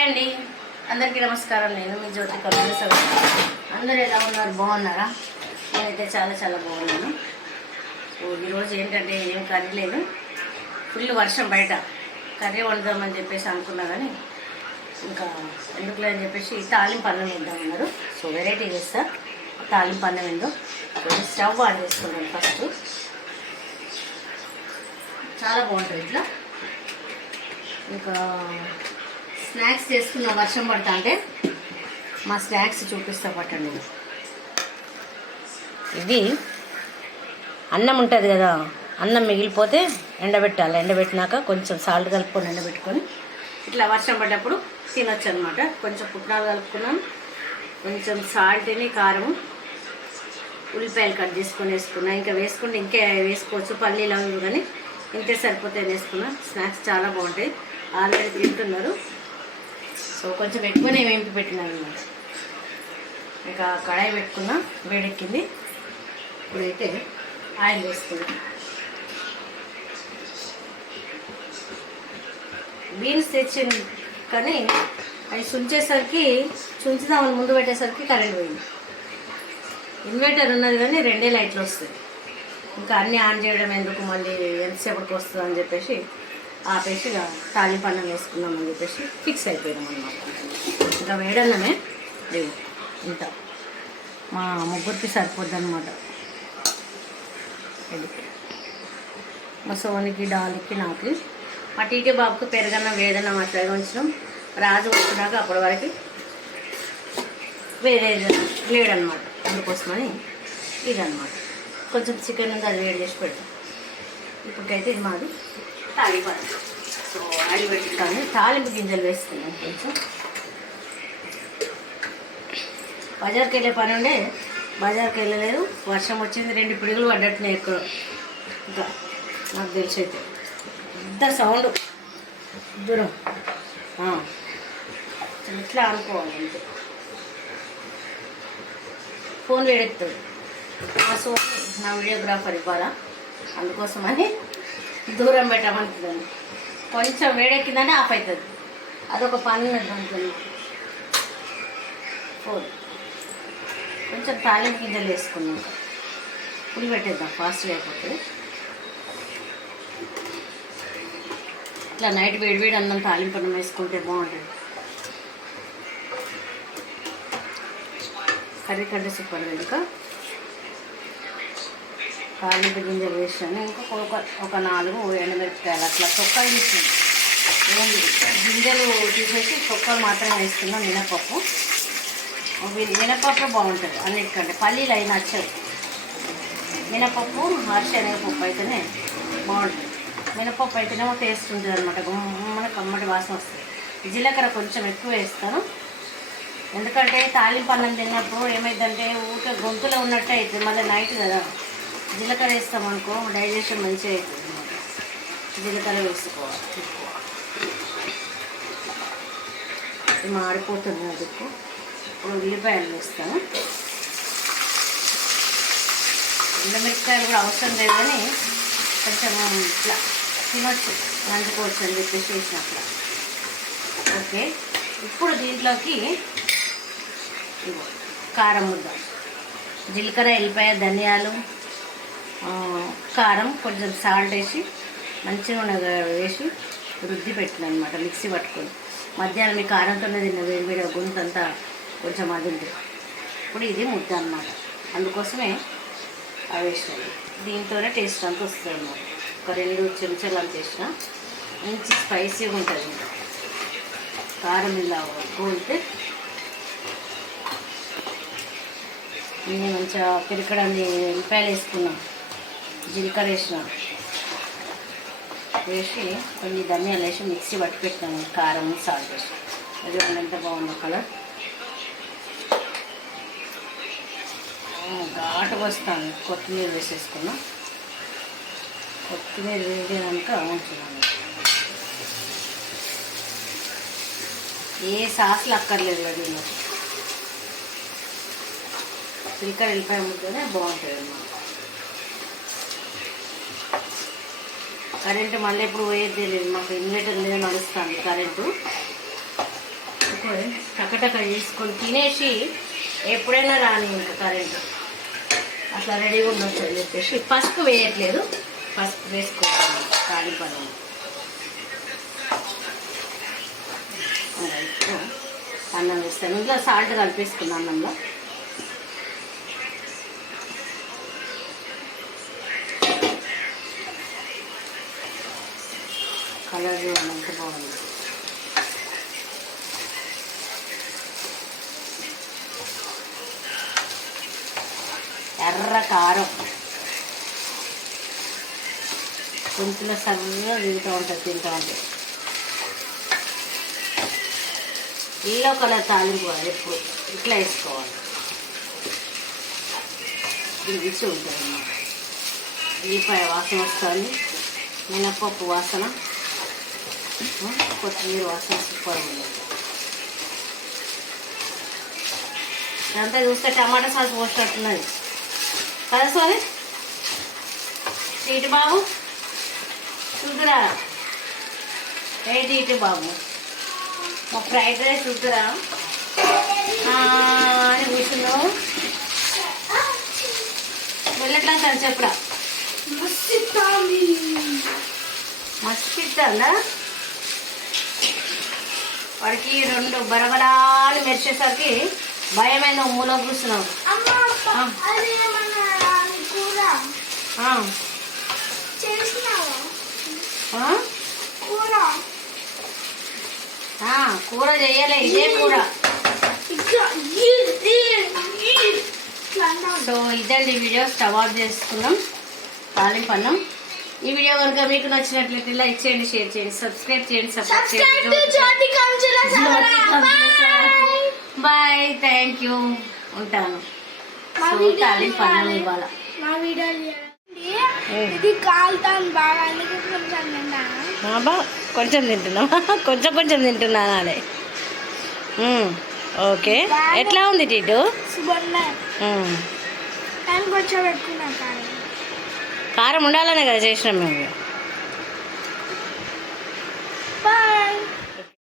Hi అండి, అందరికీ నమస్కారం. నేను మీ జ్యోతి కరుణ. అందరూ ఎలా ఉన్నారు? బాగున్నారా? నేనైతే చాలా చాలా బాగున్నాను. సో ఈరోజు ఏంటంటే ఏం కర్రీ లేదు, ఫుల్ వర్షం బయట. కర్రీ వండుదామని చెప్పేసి అనుకున్నా కానీ ఇంకా ఎందుకులే అని చెప్పేసి తాలింపు అన్నం వేద్దామన్నారు. సో వెరైటీ చేస్తా. తాలింపు అన్నం ఏందో స్టవ్ ఆన్ చేసుకున్నాను ఫస్ట్. చాలా బాగుంటుంది ఇట్లా. ఇంకా స్నాక్స్ చేసుకున్న వర్షం పడతా అంటే మా స్నాక్స్ చూపిస్తా పట్టండి. ఇది అన్నం ఉంటుంది కదా, అన్నం మిగిలిపోతే ఎండబెట్టాలి. ఎండబెట్టినాక కొంచెం సాల్ట్ కలుపుకొని ఎండబెట్టుకొని ఇట్లా వర్షం పడ్డప్పుడు తినొచ్చు అనమాట. కొంచెం పుట్నాలు కలుపుకున్నాను, కొంచెం సాల్ట్ని కారం, ఉల్లిపాయలు కట్ చేసుకొని వేసుకున్నా. ఇంకా వేసుకుంటే ఇంకే వేసుకోవచ్చు, పల్లీలు అవి, కానీ ఇంతే సరిపోతే వేసుకున్నా. స్నాక్స్ చాలా బాగుంటాయి. ఆల్రెడీ తింటున్నారు. సో కొంచెం ఎక్కువనే వేంపి పెట్టినాను అనమాట. ఇంకా కడాయి పెట్టుకున్నా, వేడెక్కింది. ఇప్పుడైతే ఆయిల్ వేసుకున్నా. బీన్స్ తెచ్చింది కానీ అవి చుంచుదామని ముందు పెట్టేసరికి కరెంట్ పోయింది. ఇన్వర్టర్ ఉన్నది కానీ 2 లైట్లు వస్తాయి. ఇంకా అన్నీ ఆన్ చేయడం ఎందుకు, మళ్ళీ ఎంతసేపటికి వస్తుంది అని చెప్పేసి ఆపేసి తాలింపు అన్నం వేసుకున్నామని చెప్పేసి ఫిక్స్ అయిపోయాం అన్నమాట. ఇంకా వేడన్నమే లేవు, ఇంత మా ముగ్గురికి సరిపోద్ది అనమాట. మా సోనికి, డాలికి, నాకు, మా టీటీ బాబుకి పెరగన్న వేదన్న మాట్లాడి ఉంచడం. రాజు వచ్చినాక అప్పటి వరకు వేరే లేడనమాట. అందుకోసమని ఇదన్నమాట. కొంచెం చికెన్ ఉంది, అది వేడి చేసి పెడతాం. ఇప్పటికైతే ఇది మాది తాలింపు. సో ఆయిల్ పెట్టుకొని తాలింపు గింజలు వేసుకున్నాం. కొంచెం బజార్కి వెళ్ళే పని ఉండే, బజార్కి వెళ్ళలేదు. వర్షం వచ్చింది, 2 పిడుగులు పడ్డట్టున్నాయి ఎక్కువ. ఇంకా నాకు తెలిసి అయితే పెద్ద సౌండ్ దూరం ఇట్లా అనుకోవాలి అంతే. ఫోన్ వేడెక్కుతుంది. సో నా వీడియోగ్రాఫర్ ఇవ్వాలా, అందుకోసమని దూరం పెట్టమంటుందండి. కొంచెం వేడెక్కిందని ఆఫ్ అవుతుంది. అదొక పని ఉంటుంది. ఫోన్ కొంచెం తాలింపు గింజలు వేసుకున్నాం. పులి పెట్టేద్దాం, ఫాస్ట్గా అయిపోతుంది. ఇట్లా నైట్ వేడివేడి అన్నం తాలింపు అన్నం వేసుకుంటే బాగుంటుంది. కర్రీ కంటే సూపర్. ఇంకా తాలింపు గింజలు వేసాను. ఒక 4 ఎండుమిరపకాయలు అట్లా తొక్కలు తీసాను. గింజలు తీసేసి తొక్కలు మాత్రమే వేస్తున్నాం. మినపప్పు బాగుంటుంది అన్నిటికంటే. పల్లీలు అవి నచ్చవు. మినపప్పు, శనగపప్పు అయితేనే బాగుంటుంది. మినపప్పు అయితేనేమో టేస్ట్ ఉంటుంది అనమాట. గుమ్మని కమ్మటి వాసన వస్తుంది. జీలకర్ర కొంచెం ఎక్కువ వేస్తాను, ఎందుకంటే తాలింపు అన్నం తిన్నప్పుడు ఏమైందంటే ఊరికే గొంతులో ఉన్నట్టే అవుతుంది. మళ్ళీ నైట్ కదా, జీలకర్ర వేస్తామనుకో డైజెషన్ మంచిగా అవుతుంది అనమాట. జీలకర్ర వేసుకోవాలి ఎక్కువ. ఇది మాడిపోతుంది అది ఎక్కువ. ఇప్పుడు ఉల్లిపాయలు వేస్తాను. ఎండుమిరపకాయలు కూడా అవసరం లేదు కానీ కొంచెం ఇట్లా తినొచ్చు, నంచుకోవచ్చు అని చెప్పేసి వేసినప్పుడు. ఓకే, ఇప్పుడు దీంట్లోకి కారం ముద్ద, జీలకర్ర, ఎల్లిపాయ, ధనియాలు, కారం, కొంచెం సాల్ట్ వేసి మంచిగా వేసి రుద్ది పెట్టిన అనమాట. మిక్సీ పట్టుకొని మధ్యాహ్నం మీ కారంతోనే తిన్న వేడివేడి గుంతంతా కొంచెం అది ఉంది. ఇప్పుడు ఇది ముద్ద అన్నమాట. అందుకోసమే అవి వేసినాయి. దీంతోనే టేస్ట్ అంతా వస్తుంది అన్నమాట. ఒక 2 చెంచాలు అంత వేసిన మంచి స్పైసీగా ఉంటుంది. ఇంకా కారం ఇలా కోలితే నేను మంచిగా పిరికడాన్ని ఉల్లిపాయలు వేసుకున్నాం, జీలకర్ర వేసి కొన్ని ధనియాలు వేసి మిక్సీ పట్టి పెట్టినాను. కారం, సాల్ట్ వేసి అది ఎంత బాగుందో కలర్. ఘాటు వస్తాను. కొత్తిమీర వేసేసుకున్నాం. కొత్తిమీర వేయడాక ఉంచున్నాను. ఏ సాసులు అక్కర్లేదు దీనిలో. జీలకర్ర, ఎల్లిపాయ ముద్దనే బాగుంటుంది అన్నమాట. కరెంటు మళ్ళీ ఎప్పుడు పోయేది లేదు. మాకు ఇన్వర్టర్ మీద నడుస్తుంది కరెంటు. అనుకోని టకటక చేసుకొని తినేసి ఎప్పుడైనా రాని ఇంకా కరెంటు అట్లా రెడీగా ఉండొచ్చు అని చెప్పేసి పసుపు వేయట్లేదు, పసుపు వేసుకోవాలి తాలింపన్నం. అన్నం వేస్తాను, ఇంట్లో సాల్ట్ కలిపేసుకున్నాను అన్నంలో. కలర్ చూడండి ఎంత బాగుంది. ఎర్ర కారం గొంతులో సన్నగా తింటూ ఉంటుంది, తింటూ ఉంటుంది. ఎల్లో కలర్ తాలింపు ఎప్పుడు ఇట్లా వేసుకోవాలి, మంచి ఉంటుంది అన్నమాట. ఉల్లిపాయ వాసన వస్తుంది, మినపప్పు వాసన, కొత్తిమీర వాసన సూపర్ ఉంది. ఇదంతా చూస్తే టమాటా సాస్ పోసినట్టున్నది కదా సోని. ఇటు బాబు చూద్దురా, ఏంటి ఇటు బాబు మా ఫ్రైడ్ రైస్ చూద్దురా అని కూర్చున్నావు. వెళ్ళట్లా అని చెప్పురా. మస్తు ఇస్తుందా వాడికి, రెండు బరబరాలు మెరిచేసరికి భయమైన మూల కూర్చున్నావు. కూర చెయ్యలే, ఇదే కూర. సో ఇదండి వీడియో, స్టవ్ ఆఫ్ చేసుకున్నాం తాలింపు అన్నం. ఈ వీడియో కనుక మీకు నచ్చినట్లయితే లైక్ చేయండి, షేర్ చేయండి, సబ్స్క్రైబ్ చేయండి, సపోర్ట్ చేయండి. బాయ్, థ్యాంక్ యూ, ఉంటాను. తాలింపు అన్నం ఇవ్వాల. ఇది కాలుతాను బాగా, బాబా కొంచెం తింటున్నాం, కొంచెం కొంచెం తింటున్నాను అదే. ఓకే, ఎట్లా ఉంది టీటు? కొంచెం పెట్టుకున్నాం, కారం ఉండాలనే కదా చేసినాం మేము.